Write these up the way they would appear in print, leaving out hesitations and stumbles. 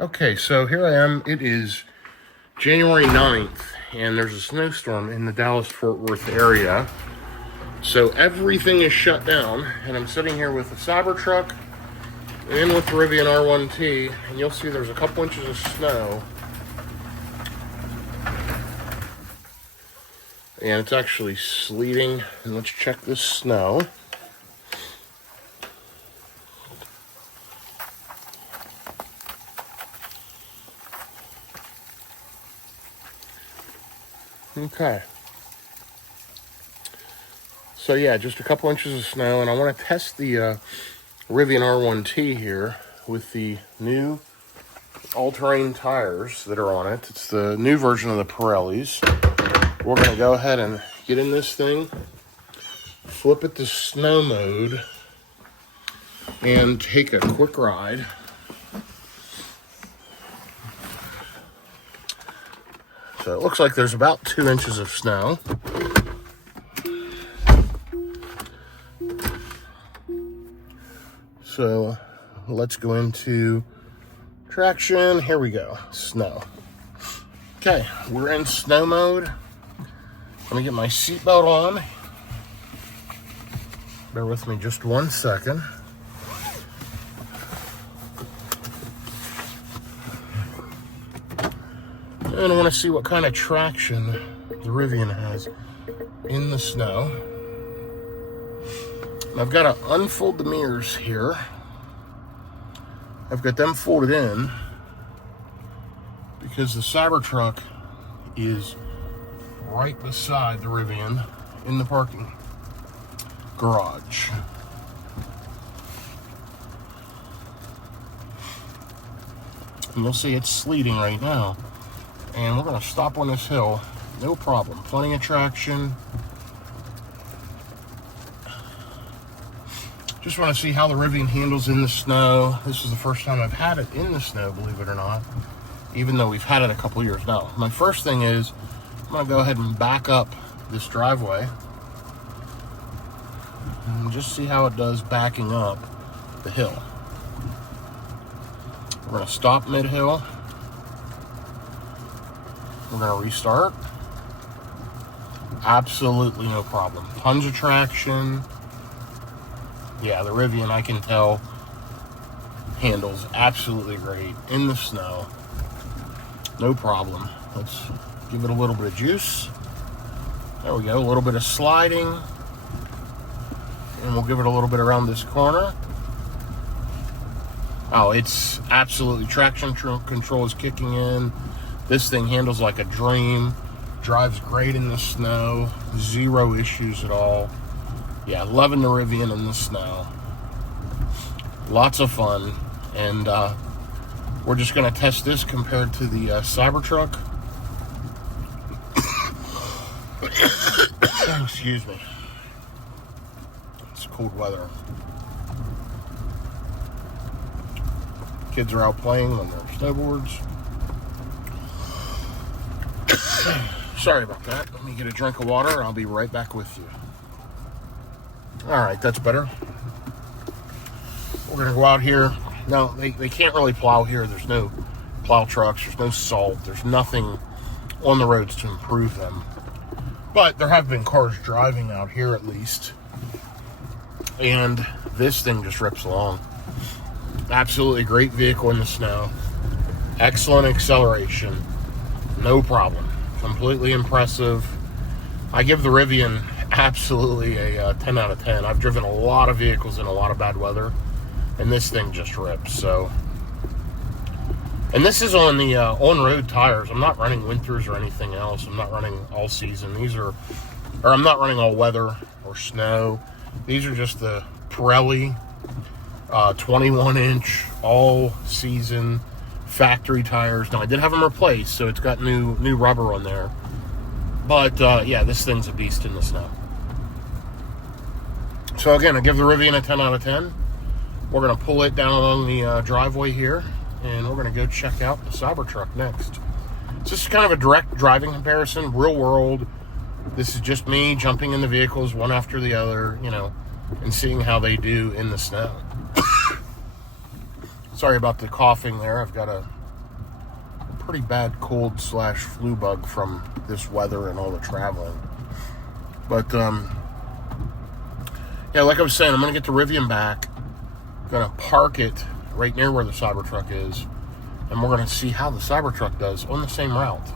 Okay, so here I am. It is January 9th, and there's a snowstorm in the Dallas-Fort Worth area. So everything is shut down, and I'm sitting here with the Cybertruck and with the Rivian R1T, and you'll see there's a couple inches of snow. And it's actually sleeting, and let's check this snow. Okay. So yeah, just a couple inches of snow, and I want to test the Rivian R1T here with the new all-terrain tires that are on it. It's the new version of the Pirellis. We're going to go ahead and get in this thing, flip it to snow mode, and take a quick ride. So it looks like there's about 2 inches of snow. So let's go into traction. Here we go, snow. Okay, we're in snow mode. Let me get my seatbelt on. Bear with me just 1 second. And I want to see what kind of traction the Rivian has in the snow. I've got to unfold the mirrors here. I've got them folded in because the Cybertruck is right beside the Rivian in the parking garage. And you'll see it's sleeting right now. And we're going to stop on this hill, no problem. Plenty of traction. Just want to see how the Rivian handles in the snow. This is the first time I've had it in the snow, believe it or not, even though we've had it a couple years now. My first thing is, I'm going to go ahead and back up this driveway and just see how it does backing up the hill. We're going to stop mid-hill. We're going to restart. Absolutely no problem. Tons of traction. Yeah, the Rivian, I can tell, handles absolutely great in the snow. No problem. Let's give it a little bit of juice. There we go. A little bit of sliding. And we'll give it a little bit around this corner. Oh, it's absolutely traction control is kicking in. This thing handles like a dream. Drives great in the snow. Zero issues at all. Yeah, loving the Rivian in the snow. Lots of fun. And we're just going to test this compared to the Cybertruck. Excuse me. It's cold weather. Kids are out playing on their snowboards. Sorry about that. Let me get a drink of water and I'll be right back with you. Alright, that's better. We're going to go out here. Now, they can't really plow here. There's no plow trucks. There's no salt. There's nothing on the roads to improve them. But there have been cars driving out here at least. And this thing just rips along. Absolutely great vehicle in the snow. Excellent acceleration. No problem. Completely impressive. I give the Rivian absolutely a 10 out of 10. I've driven a lot of vehicles in a lot of bad weather, and this thing just rips. So, and this is on the on-road tires. I'm not running winters or anything else. I'm not running all season. I'm not running all weather or snow. These are just the Pirelli 21-inch all season factory tires. Now I did have them replaced, so it's got new rubber on there. But yeah, this thing's a beast in the snow. So again, I give the Rivian a 10 out of 10. We're going to pull it down along the driveway here, and we're going to go check out the Cybertruck next. So this is kind of a direct driving comparison, real world. This is just me jumping in the vehicles one after the other, you know, and seeing how they do in the snow. Sorry about the coughing there. I've got a pretty bad cold / flu bug from this weather and all the traveling. But, yeah, like I was saying, I'm going to get the Rivian back. I'm going to park it right near where the Cybertruck is. And we're going to see how the Cybertruck does on the same route.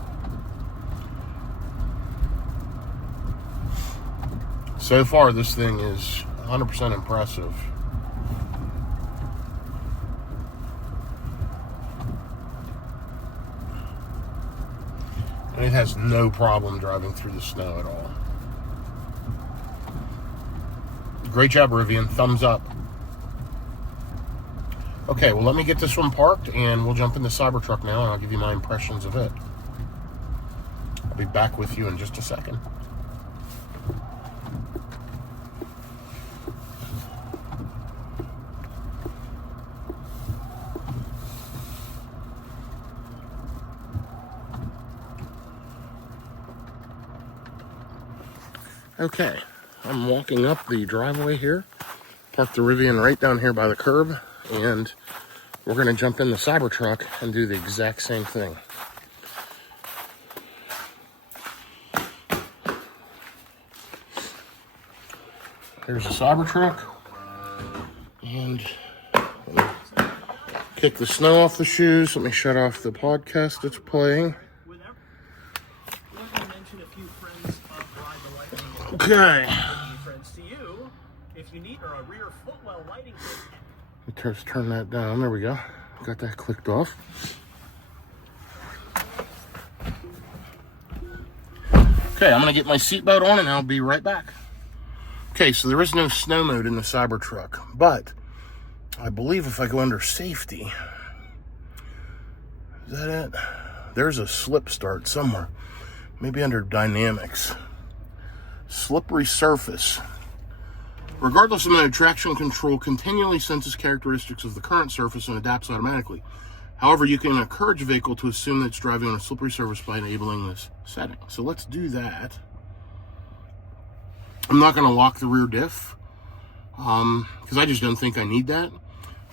So far, this thing is 100% impressive. And it has no problem driving through the snow at all. Great job, Rivian. Thumbs up. Okay, well, let me get this one parked, and we'll jump in the Cybertruck now, and I'll give you my impressions of it. I'll be back with you in just a second. Okay, I'm walking up the driveway here, parked the Rivian right down here by the curb, and we're going to jump in the Cybertruck and do the exact same thing. Here's the Cybertruck, and kick the snow off the shoes. Let me shut off the podcast that's playing. Okay. Let's turn that down. There we go. Got that clicked off. Okay, I'm going to get my seatbelt on and I'll be right back. Okay, so there is no snow mode in the Cybertruck, but I believe if I go under safety, is that it? There's a slip start somewhere. Maybe under dynamics. Slippery surface. Regardless of mode, traction control continually senses characteristics of the current surface and adapts automatically. However, you can encourage a vehicle to assume that it's driving on a slippery surface by enabling this setting. So let's do that. I'm not going to lock the rear diff because I just don't think I need that.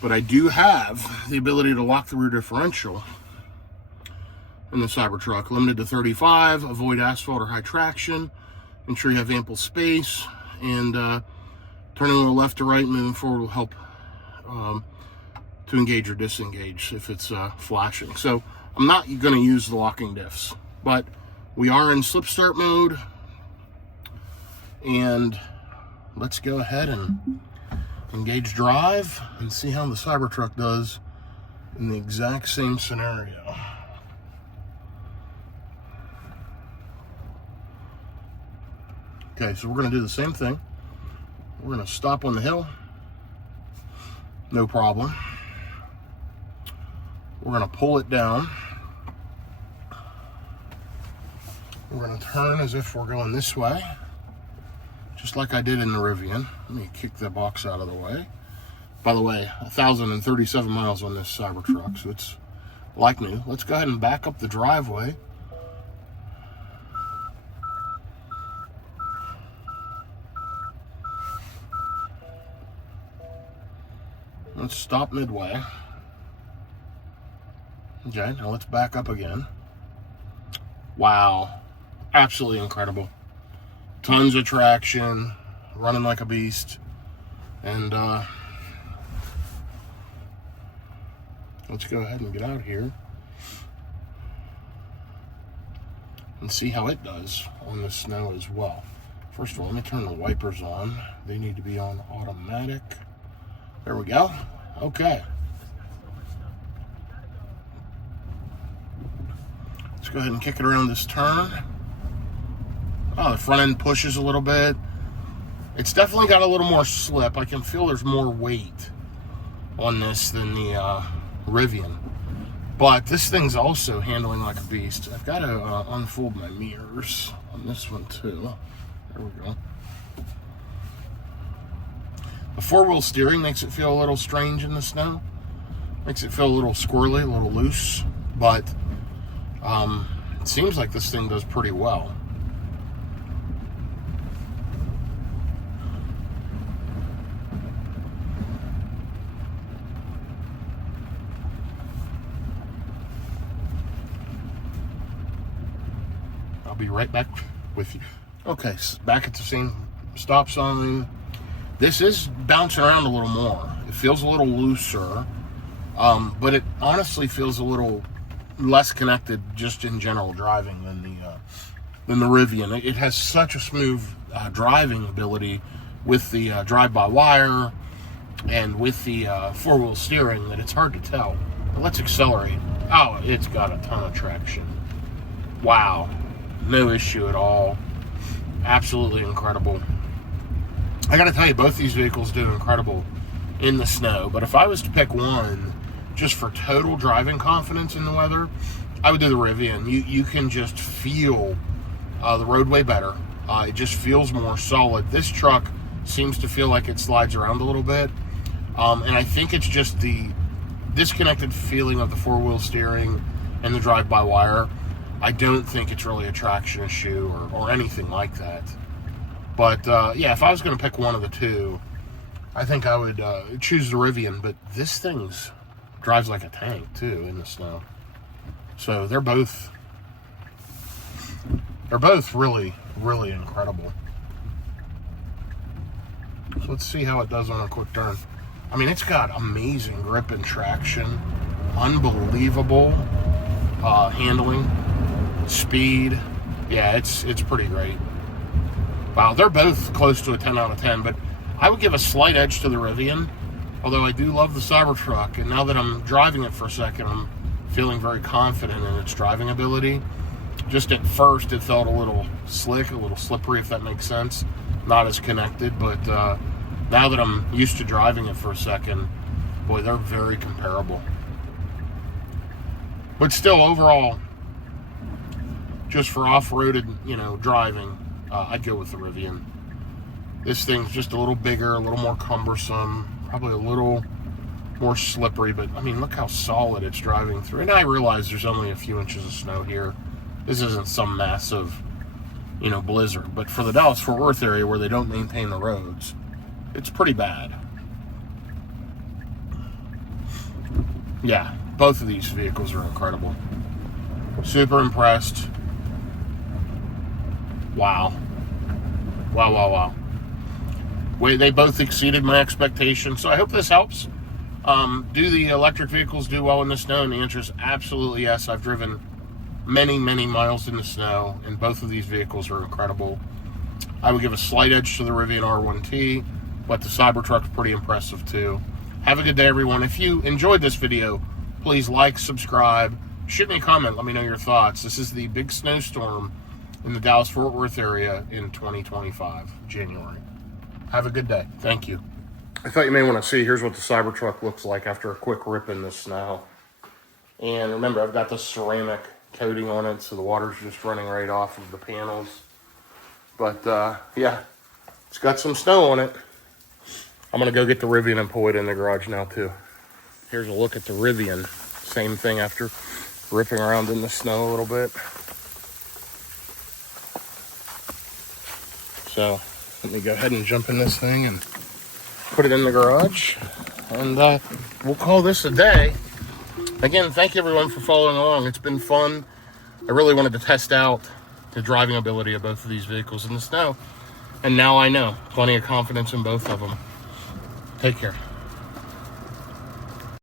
But I do have the ability to lock the rear differential in the Cybertruck. Limited to 35, avoid asphalt or high traction, ensure you have ample space, and turning a little left to right, moving forward will help to engage or disengage if it's flashing. So I'm not going to use the locking diffs, but we are in slip start mode, and let's go ahead and engage drive and see how the Cybertruck does in the exact same scenario. Okay, so we're going to do the same thing. We're going to stop on the hill. No problem. We're going to pull it down. We're going to turn as if we're going this way, just like I did in the Rivian. Let me kick the box out of the way. By the way, 1,037 miles on this Cybertruck, so it's like new. Let's go ahead and back up the driveway. Let's stop midway. Okay, now let's back up again. Wow, absolutely incredible. Tons of traction, running like a beast. And let's go ahead and get out here and see how it does on the snow as well. First of all, let me turn the wipers on. They need to be on automatic. There we go. Okay. Let's go ahead and kick it around this turn. Oh, the front end pushes a little bit. It's definitely got a little more slip. I can feel there's more weight on this than the Rivian. But this thing's also handling like a beast. I've got to unfold my mirrors on this one too. There we go. The four-wheel steering makes it feel a little strange in the snow. Makes it feel a little squirrely, a little loose. But it seems like this thing does pretty well. be right back with you. Okay, so back at the same stop sign. This is bouncing around a little more. It feels a little looser, but it honestly feels a little less connected just in general driving than the Rivian. It has such a smooth driving ability with the drive-by-wire and with the four-wheel steering that it's hard to tell. But let's accelerate. Oh, it's got a ton of traction. Wow. No issue at all. Absolutely incredible. I gotta tell you, both these vehicles do incredible in the snow. But if I was to pick one, just for total driving confidence in the weather, I would do the Rivian. You can just feel the roadway better. It just feels more solid. This truck seems to feel like it slides around a little bit. And I think it's just the disconnected feeling of the four-wheel steering and the drive-by-wire. I don't think it's really a traction issue or anything like that. But yeah, if I was going to pick one of the two, I think I would choose the Rivian. But this thing drives like a tank too in the snow. So they're both really, really incredible. So let's see how it does on a quick turn. I mean, it's got amazing grip and traction, unbelievable handling, speed. Yeah, it's pretty great. Wow, they're both close to a 10 out of 10, but I would give a slight edge to the Rivian, although I do love the Cybertruck, and now that I'm driving it for a second, I'm feeling very confident in its driving ability. Just at first, it felt a little slick, a little slippery, if that makes sense. Not as connected, but now that I'm used to driving it for a second, boy, they're very comparable. But still, overall, just for off-roaded, driving, I'd go with the Rivian. This thing's just a little bigger, a little more cumbersome, probably a little more slippery, but I mean, look how solid it's driving through. And I realize there's only a few inches of snow here. This isn't some massive, blizzard, but for the Dallas-Fort Worth area where they don't maintain the roads, it's pretty bad. Yeah, both of these vehicles are incredible. Super impressed. Wow. Wow. They both exceeded my expectations, so I hope this helps. Do the electric vehicles do well in the snow? And the answer is absolutely yes. I've driven many, many miles in the snow, and both of these vehicles are incredible. I would give a slight edge to the Rivian R1T, but the Cybertruck's pretty impressive too. Have a good day, everyone. If you enjoyed this video, please like, subscribe, shoot me a comment, let me know your thoughts. This is the big snowstorm in the Dallas-Fort Worth area in 2025, January. Have a good day. Thank you. I thought you may want to see, here's what the Cybertruck looks like after a quick rip in the snow. And remember, I've got the ceramic coating on it, so the water's just running right off of the panels. But yeah, it's got some snow on it. I'm gonna go get the Rivian and pull it in the garage now too. Here's a look at the Rivian. Same thing after ripping around in the snow a little bit. So let me go ahead and jump in this thing and put it in the garage, and we'll call this a day. Again, thank you everyone for following along. It's been fun. I really wanted to test out the driving ability of both of these vehicles in the snow, and now I know. Plenty of confidence in both of them. Take care.